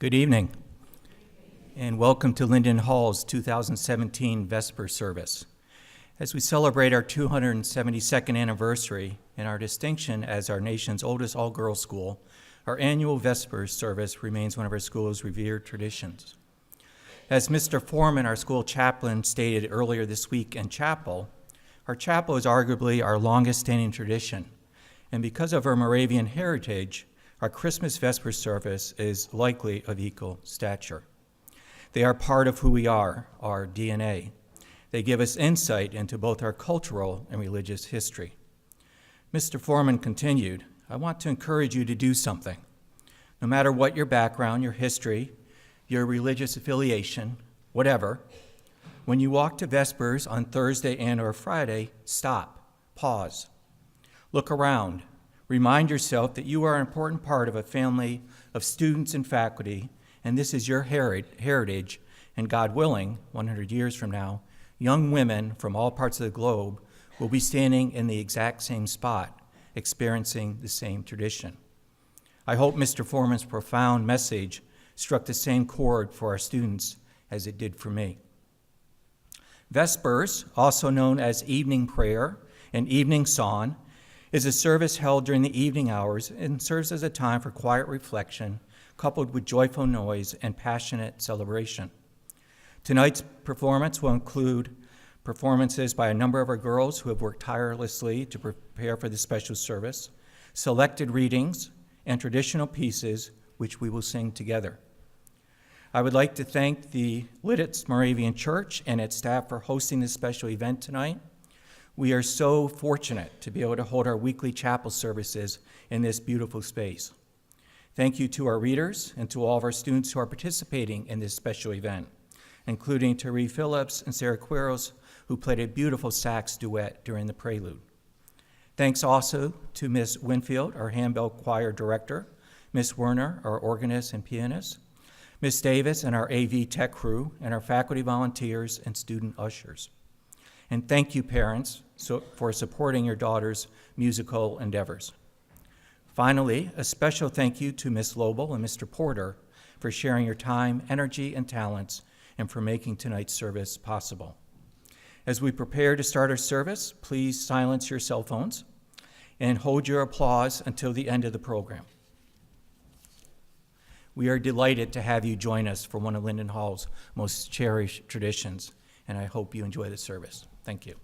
Good evening, and welcome to Linden Hall's 2017 Vespers service. As we celebrate our 272nd anniversary and our distinction as our nation's oldest all-girls school, our annual Vespers service remains one of our school's revered traditions. As Mr. Foreman, our school chaplain, stated earlier this week in chapel, our chapel is arguably our longest-standing tradition, and because of our Moravian heritage, our Christmas Vespers service is likely of equal stature. They are part of who we are, our DNA. They give us insight into both our cultural and religious history. Mr. Foreman continued, I want to encourage you to do something. No matter what your background, your history, your religious affiliation, whatever, when you walk to Vespers on Thursday and or Friday, stop, pause, look around. Remind yourself that you are an important part of a family of students and faculty, and this is your heritage, and God willing, 100 years from now, young women from all parts of the globe will be standing in the exact same spot, experiencing the same tradition. I hope Mr. Foreman's profound message struck the same chord for our students as it did for me. Vespers, also known as evening prayer and evening song, is a service held during the evening hours and serves as a time for quiet reflection, coupled with joyful noise and passionate celebration. Tonight's performance will include performances by a number of our girls who have worked tirelessly to prepare for this special service, selected readings, and traditional pieces which we will sing together. I would like to thank the Lidditz Moravian Church and its staff for hosting this special event tonight. We are so fortunate to be able to hold our weekly chapel services in this beautiful space. Thank you to our readers and to all of our students who are participating in this special event, including Therese Phillips and Sarah Quiros, who played a beautiful sax duet during the prelude. Thanks also to Ms. Winfield, our handbell choir director, Ms. Werner, our organist and pianist, Ms. Davis and our AV tech crew, and our faculty volunteers and student ushers. And thank you, parents, for supporting your daughter's musical endeavors. Finally, a special thank you to Ms. Lobel and Mr. Porter for sharing your time, energy, and talents, and for making tonight's service possible. As we prepare to start our service, please silence your cell phones and hold your applause until the end of the program. We are delighted to have you join us for one of Linden Hall's most cherished traditions, and I hope you enjoy the service. Thank you.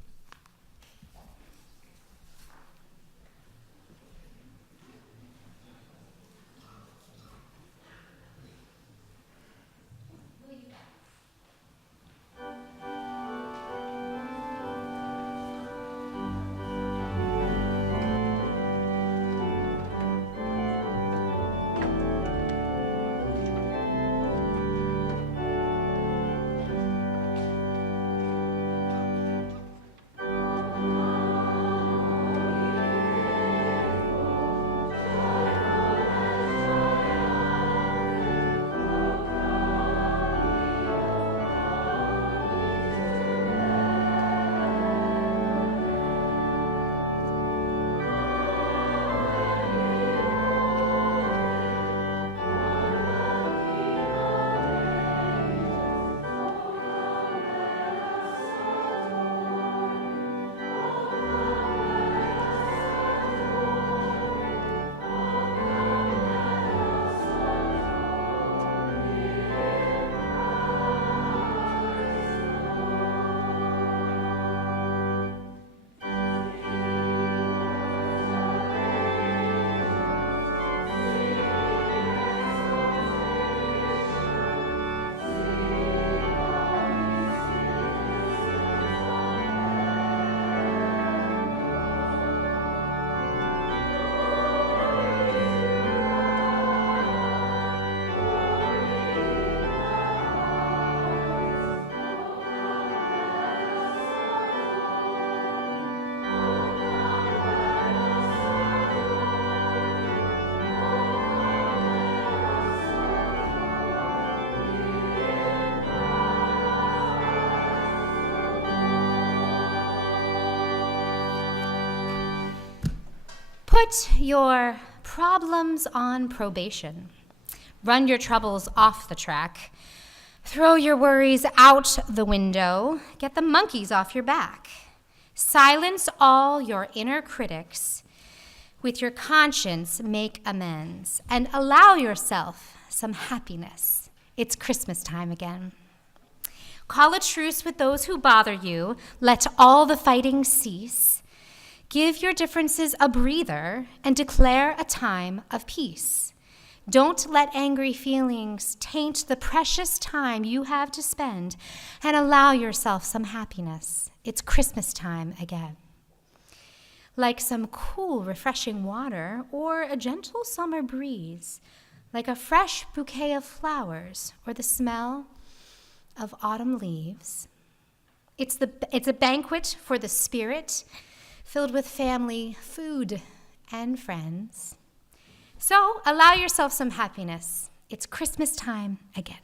Put your problems on probation. Run your troubles off the track. Throw your worries out the window. Get the monkeys off your back. Silence all your inner critics. With your conscience, make amends. And allow yourself some happiness. It's Christmas time again. Call a truce with those who bother you. Let all the fighting cease. Give your differences a breather and declare a time of peace. Don't let angry feelings taint the precious time you have to spend, and allow yourself some happiness. It's Christmas time again. Like some cool, refreshing water or a gentle summer breeze, like a fresh bouquet of flowers or the smell of autumn leaves. It's a banquet for the spirit, filled with family, food, and friends. So allow yourself some happiness. It's Christmas time again.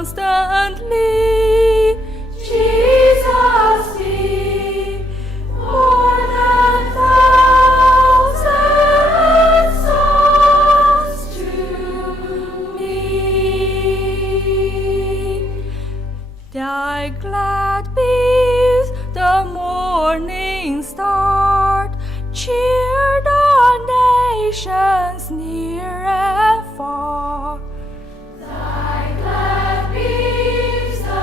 constantly. Jesus be more than thousand songs to me. Thy glad beams, the morning start, cheer the nations near and far. Thy glad beams, the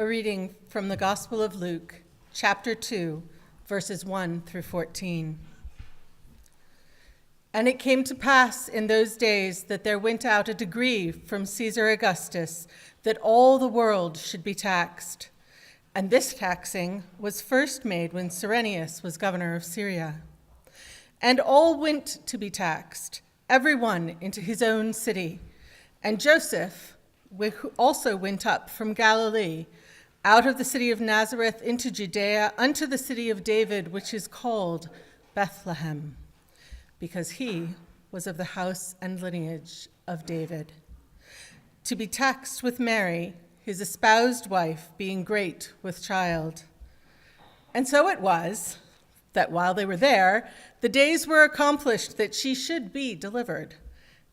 A reading from the Gospel of Luke, chapter 2, verses 1 through 14. And it came to pass in those days that there went out a decree from Caesar Augustus that all the world should be taxed. And this taxing was first made when Cyrenius was governor of Syria. And all went to be taxed, every one into his own city. And Joseph also went up from Galilee, out of the city of Nazareth into Judea, unto the city of David, which is called Bethlehem, because he was of the house and lineage of David, to be taxed with Mary, his espoused wife, being great with child. And so it was that while they were there, the days were accomplished that she should be delivered.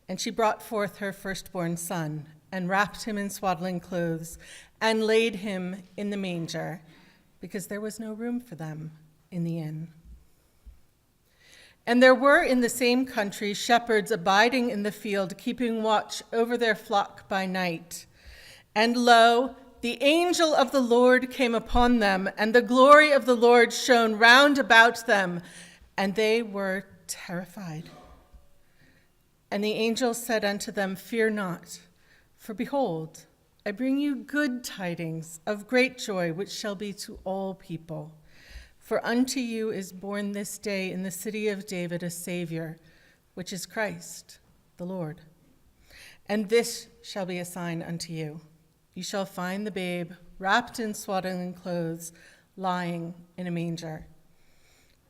And she brought forth her firstborn son, and wrapped him in swaddling clothes, and laid him in the manger, because there was no room for them in the inn. And there were in the same country shepherds abiding in the field, keeping watch over their flock by night. And lo, the angel of the Lord came upon them, and the glory of the Lord shone round about them, and they were terrified. And the angel said unto them, Fear not, for behold, I bring you good tidings of great joy, which shall be to all people. For unto you is born this day in the city of David a Savior, which is Christ the Lord. And this shall be a sign unto you. You shall find the babe wrapped in swaddling clothes, lying in a manger.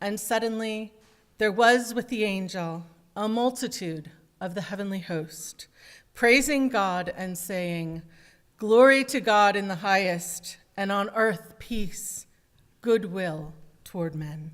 And suddenly there was with the angel a multitude of the heavenly host, praising God and saying, Glory to God in the highest, and on earth peace, goodwill toward men.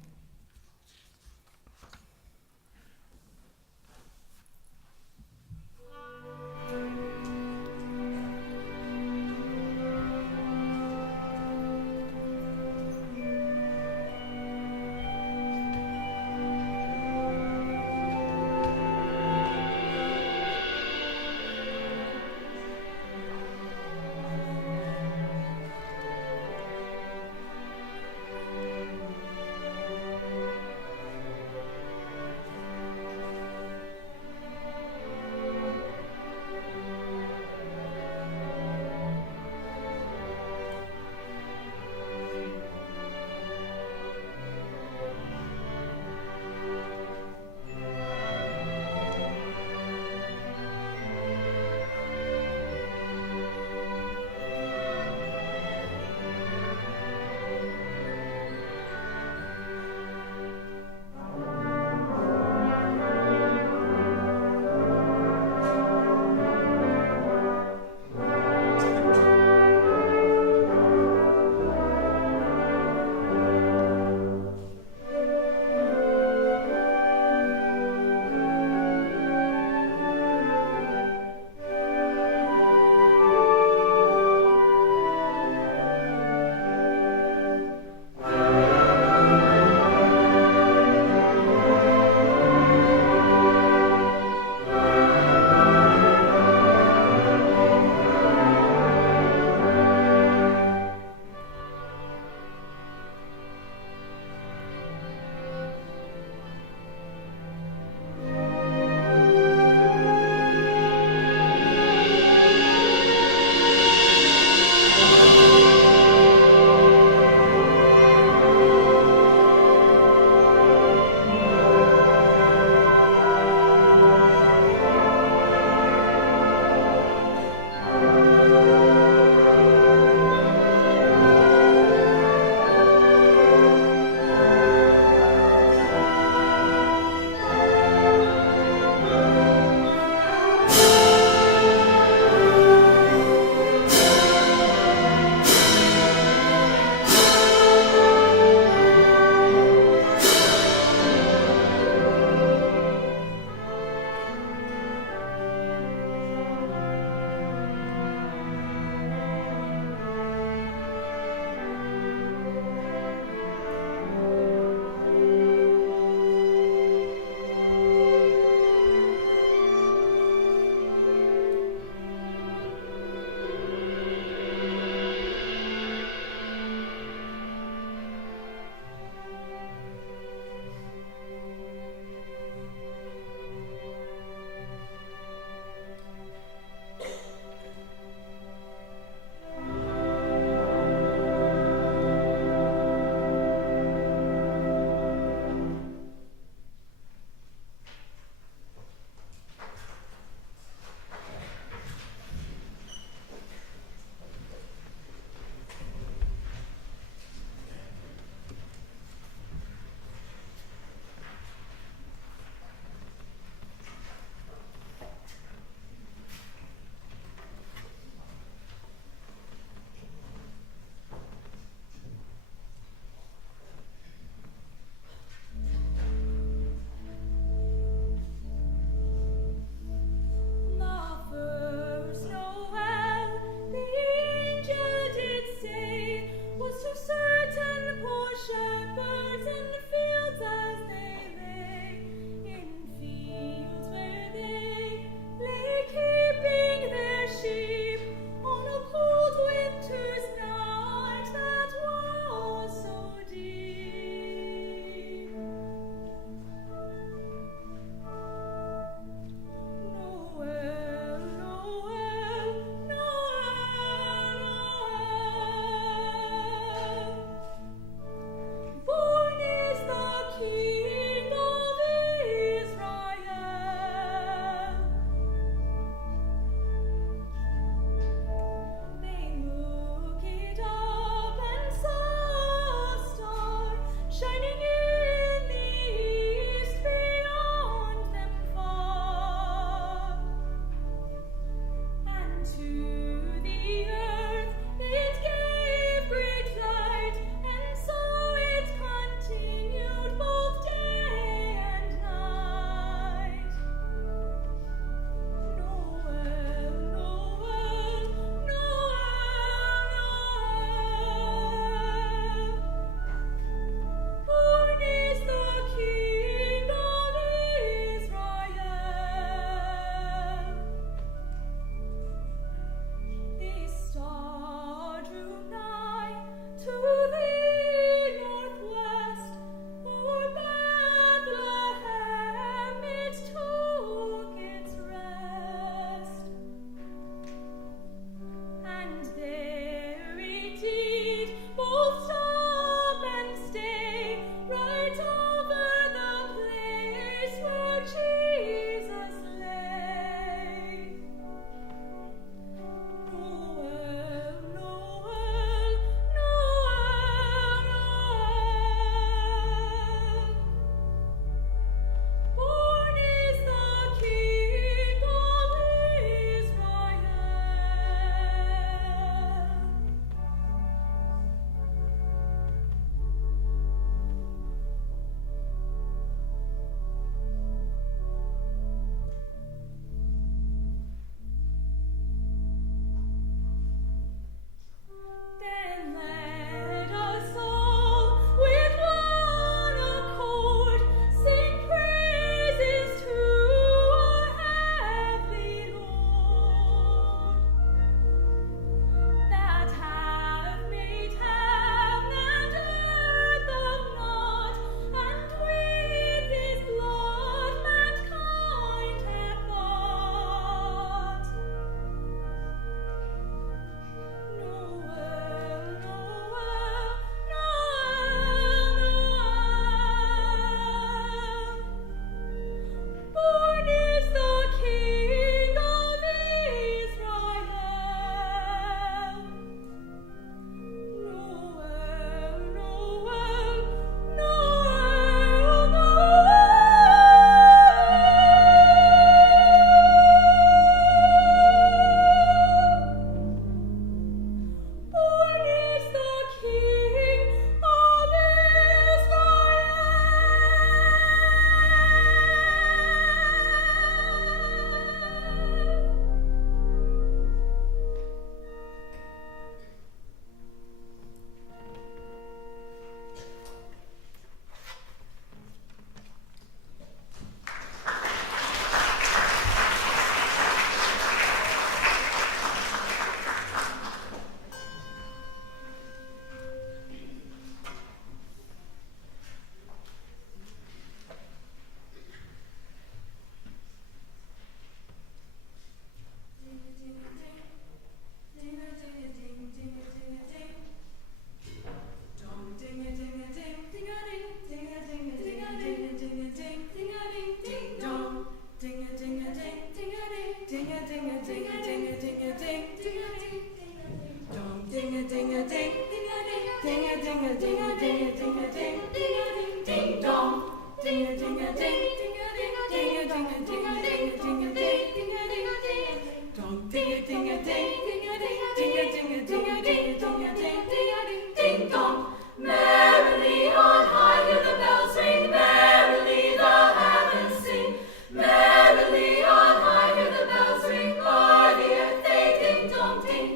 Merrily on high, hear the bells ring, merrily the heavens sing. Merrily on high, hear the bells ring, o'er the earth they ding dong ding.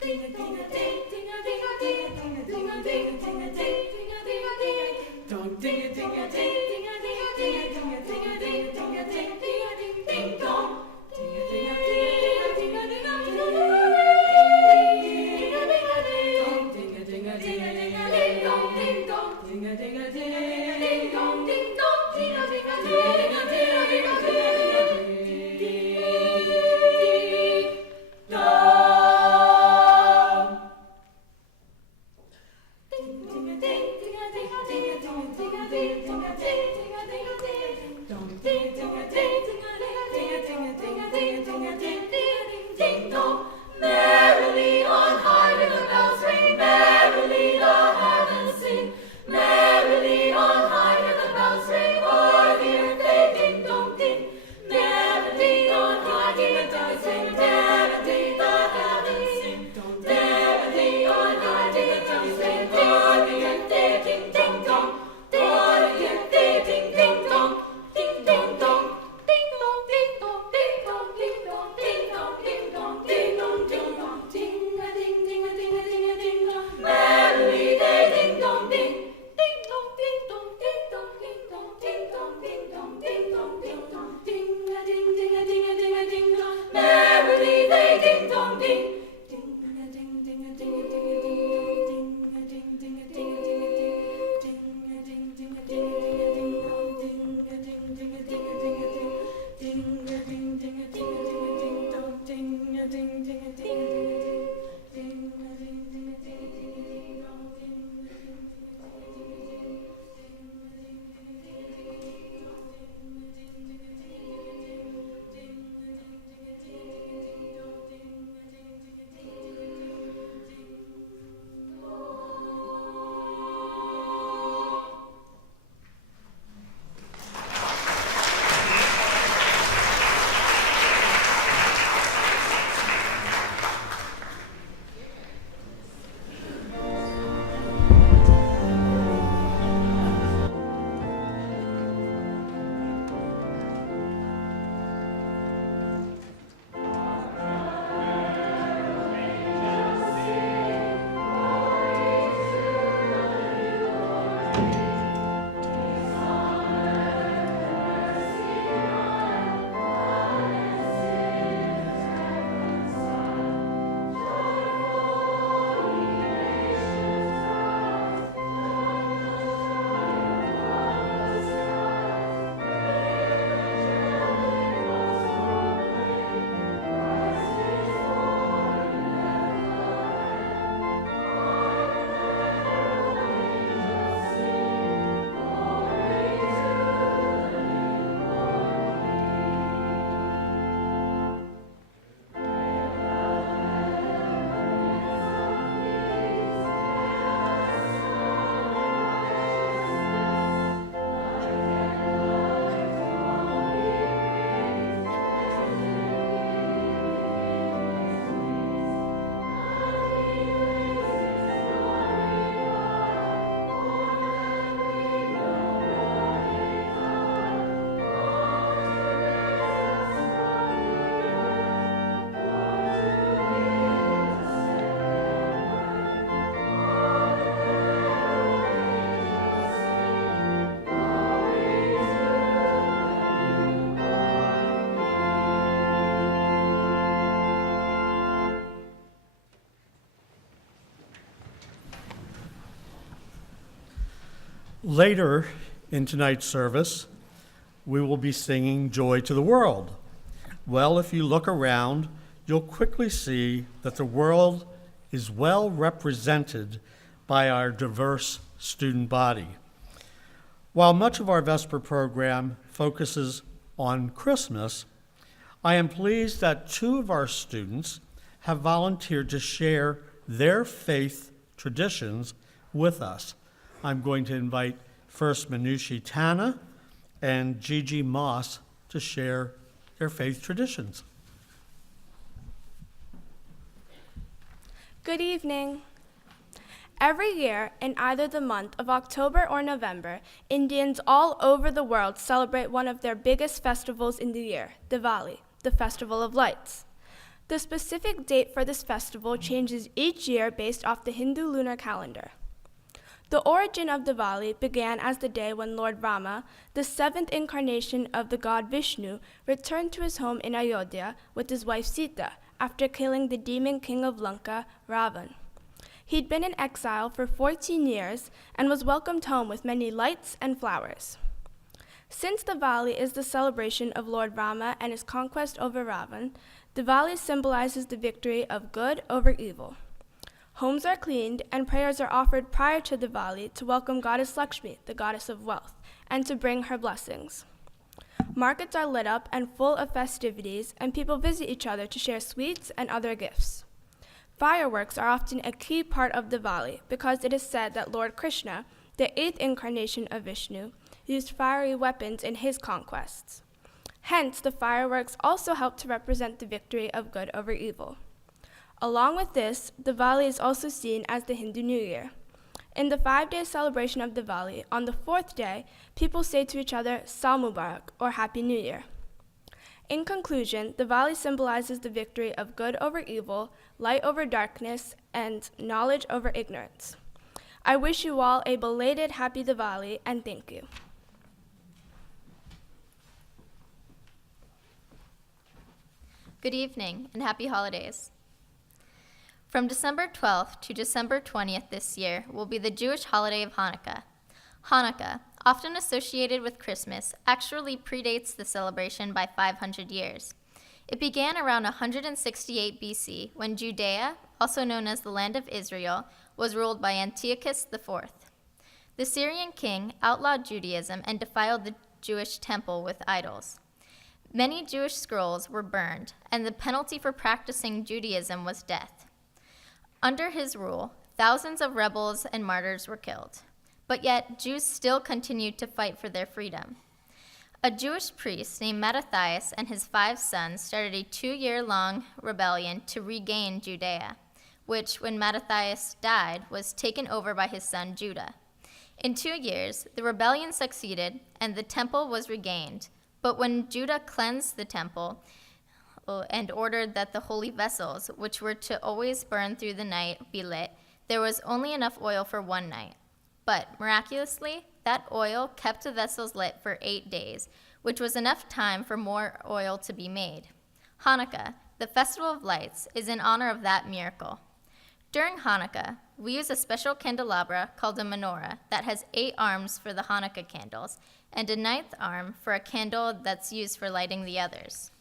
Ding a ding a ding, ding a ding a ding, ding a ding a ding, ding a ding, ding a ding a ding, dong ding a ding a ding, ding a ding a ding, ding a ding a ding, ding a ding, ding a ding ding dong. Ding a ding a ding, ding a ding a ding, ding a ding a ding, ding a ding a ding, ding a ding dong ding dong, ding a ding a ding, ding dong ding dong, ding a ding a ding, ding a ding a ding a ding, ding dong. Ding ding a ding, ding a ding a ding a ding, ding a ding, ding a ding, ding a ding a ding, dong ding ding a ding, ding a ding a ding a ding a ding a ding, ding a ding, ding ding dong. Merrily on high, hear the bells ring, merrily the heavens sing. Merrily on high, hear the bells ring, o'er the earth they ding dong ding. Merrily on high, hear the bells ring, merrily the heavens sing. Merrily on high, hear the bells ring, o'er the earth they ding ding dong. O'er the earth they ding ding dong, ding dong dong, ding dong ding dong, ding dong ding dong, ding dong ding dong, ding dong ding dong, ding a ding ding a ding a ding a ding dong. Merrily they ding dong ding, ding dong ding dong, ding dong ding dong, ding dong ding dong, ding dong ding dong, ding a ding ding a ding a ding a ding dong. Merrily they ding dong ding, ding a ding ding a ding a ding a ding, ding a ding ding a ding a ding a ding, ding a ding ding a ding a ding a ding dong, ding a ding ding a ding a ding a ding, ding a ding ding a ding a ding a ding dong, ding a ding ding a ding a ding a ding, ding a ding ding a ding a ding a ding dong, ding a ding ding a ding a ding a ding, Later in tonight's service, we will be singing Joy to the World. Well, if you look around, you'll quickly see that the world is well represented by our diverse student body. While much of our Vesper program focuses on Christmas, I am pleased that 2 of our students have volunteered to share their faith traditions with us. I'm going to invite first Manushi Tana and Gigi Moss to share their faith traditions. Good evening. Every year, in either the month of October or November, Indians all over the world celebrate one of their biggest festivals in the year, Diwali, the Festival of Lights. The specific date for this festival changes each year based off the Hindu lunar calendar. The origin of Diwali began as the day when Lord Rama, the seventh incarnation of the god Vishnu, returned to his home in Ayodhya with his wife Sita after killing the demon king of Lanka, Ravan. He'd been in exile for 14 years and was welcomed home with many lights and flowers. Since Diwali is the celebration of Lord Rama and his conquest over Ravan, Diwali symbolizes the victory of good over evil. Homes are cleaned and prayers are offered prior to Diwali to welcome Goddess Lakshmi, the goddess of wealth, and to bring her blessings. Markets are lit up and full of festivities, and people visit each other to share sweets and other gifts. Fireworks are often a key part of Diwali because it is said that Lord Krishna, the eighth incarnation of Vishnu, used fiery weapons in his conquests. Hence, the fireworks also help to represent the victory of good over evil. Along with this, Diwali is also seen as the Hindu New Year. In the 5-day celebration of Diwali, on the 4th day, people say to each other, Sal Mubarak, or Happy New Year. In conclusion, Diwali symbolizes the victory of good over evil, light over darkness, and knowledge over ignorance. I wish you all a belated Happy Diwali, and thank you. Good evening and happy holidays. From December 12th to December 20th this year will be the Jewish holiday of Hanukkah. Hanukkah, often associated with Christmas, actually predates the celebration by 500 years. It began around 168 BC when Judea, also known as the land of Israel, was ruled by Antiochus IV. The Syrian king outlawed Judaism and defiled the Jewish temple with idols. Many Jewish scrolls were burned, and the penalty for practicing Judaism was death. Under his rule, thousands of rebels and martyrs were killed. But yet, Jews still continued to fight for their freedom. A Jewish priest named Mattathias and his 5 sons started a 2-year-long rebellion to regain Judea, which, when Mattathias died, was taken over by his son Judah. In 2 years, the rebellion succeeded, and the temple was regained. But when Judah cleansed the temple and ordered that the holy vessels, which were to always burn through the night, be lit, there was only enough oil for 1 night. But miraculously, that oil kept the vessels lit for 8 days, which was enough time for more oil to be made. Hanukkah, the Festival of Lights, is in honor of that miracle. During Hanukkah, we use a special candelabra called a menorah that has 8 arms for the Hanukkah candles and a 9th arm for a candle that's used for lighting the others.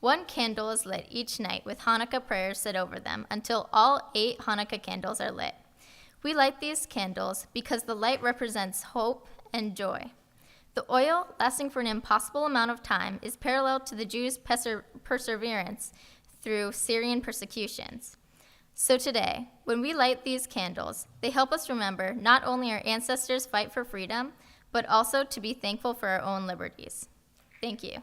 1 candle is lit each night with Hanukkah prayers said over them until all 8 Hanukkah candles are lit. We light these candles because the light represents hope and joy. The oil, lasting for an impossible amount of time, is parallel to the Jews' perseverance through Syrian persecutions. So today, when we light these candles, they help us remember not only our ancestors' fight for freedom, but also to be thankful for our own liberties. Thank you.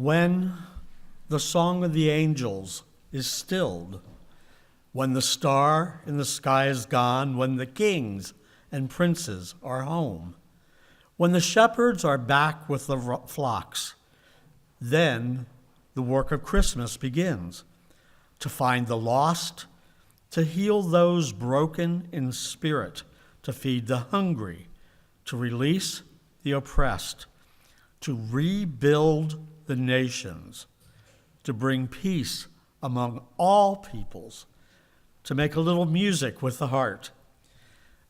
When the song of the angels is stilled, when the star in the sky is gone, when the kings and princes are home, when the shepherds are back with the flocks, then the work of Christmas begins, to find the lost, to heal those broken in spirit, to feed the hungry, to release the oppressed, to rebuild the nations, to bring peace among all peoples, to make a little music with the heart,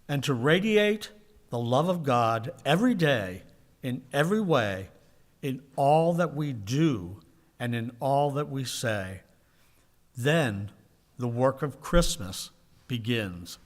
and to radiate the love of God every day, in every way, in all that we do and in all that we say. Then the work of Christmas begins.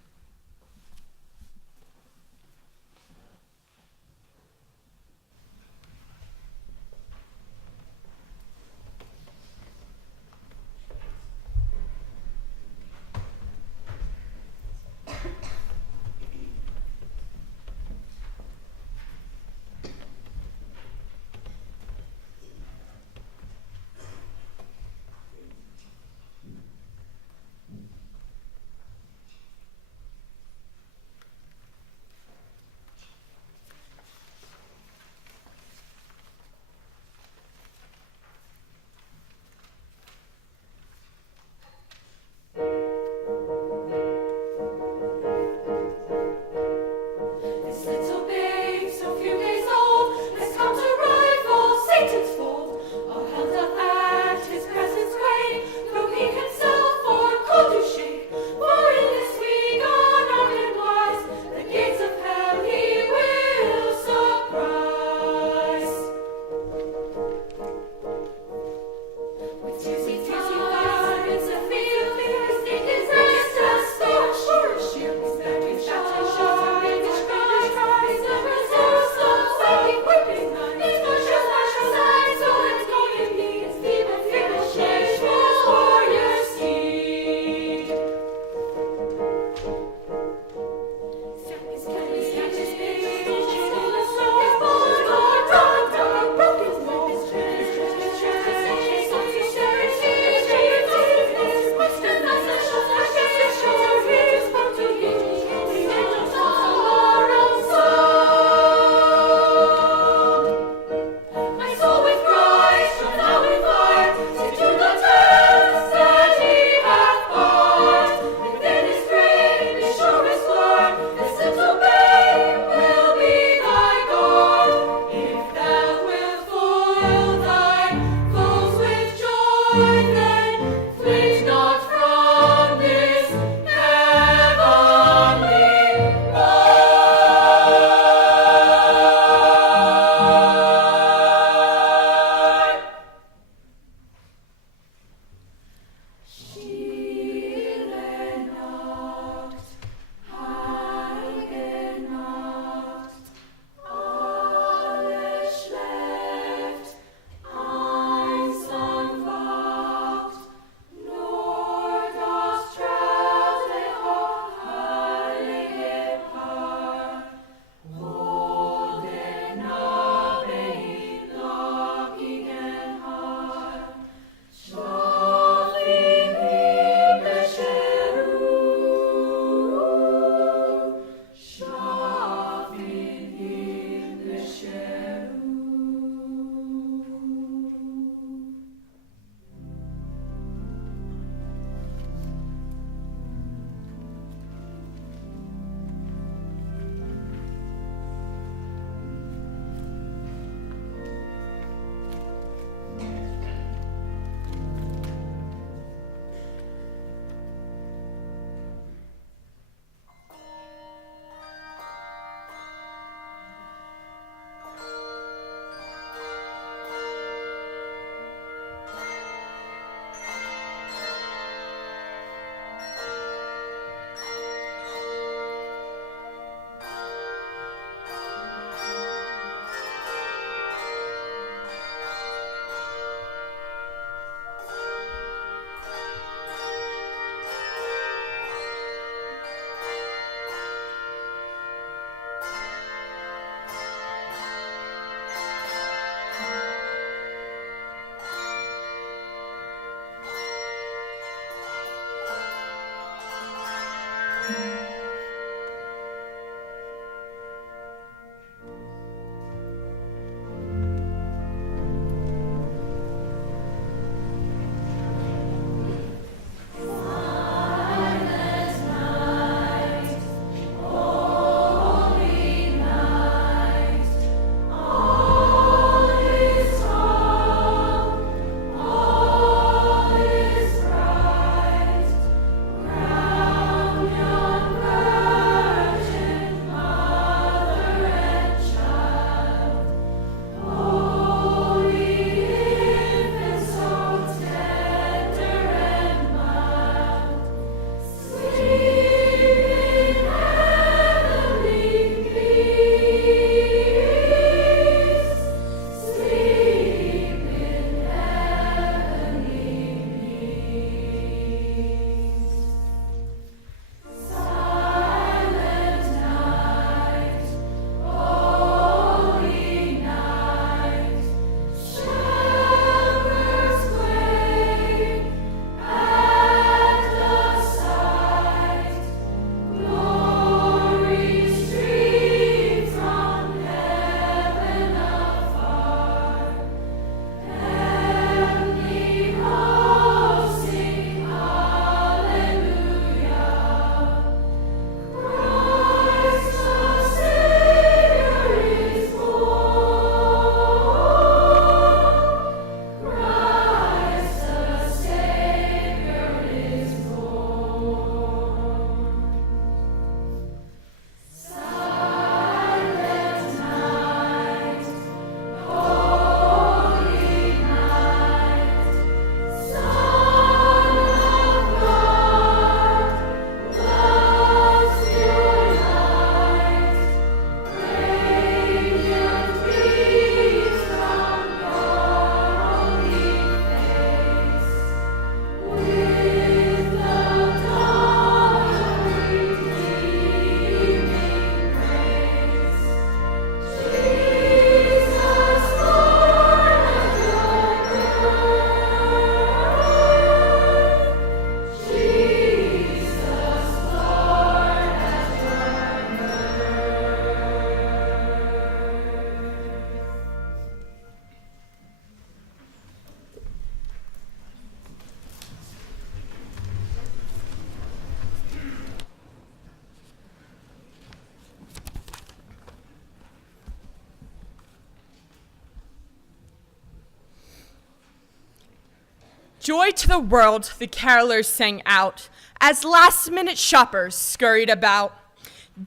Joy to the world, the carolers sang out, as last-minute shoppers scurried about,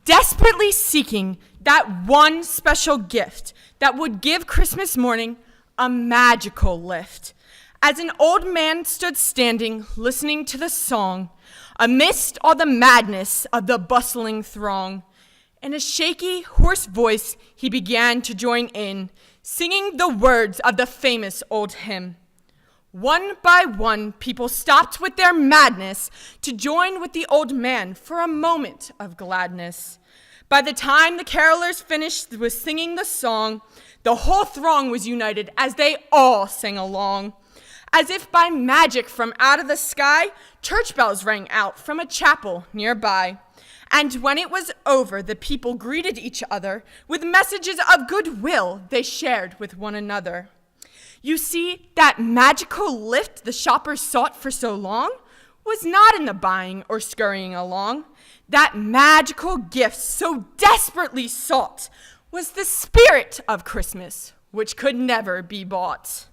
desperately seeking that one special gift that would give Christmas morning a magical lift. As an old man stood standing, listening to the song, amidst all the madness of the bustling throng, in a shaky, hoarse voice he began to join in, singing the words of the famous old hymn. One by one, people stopped with their madness to join with the old man for a moment of gladness. By the time the carolers finished with singing the song, the whole throng was united as they all sang along. As if by magic from out of the sky, church bells rang out from a chapel nearby. And when it was over, the people greeted each other with messages of goodwill they shared with one another. You see, that magical lift the shoppers sought for so long was not in the buying or scurrying along. That magical gift so desperately sought was the spirit of Christmas, which could never be bought.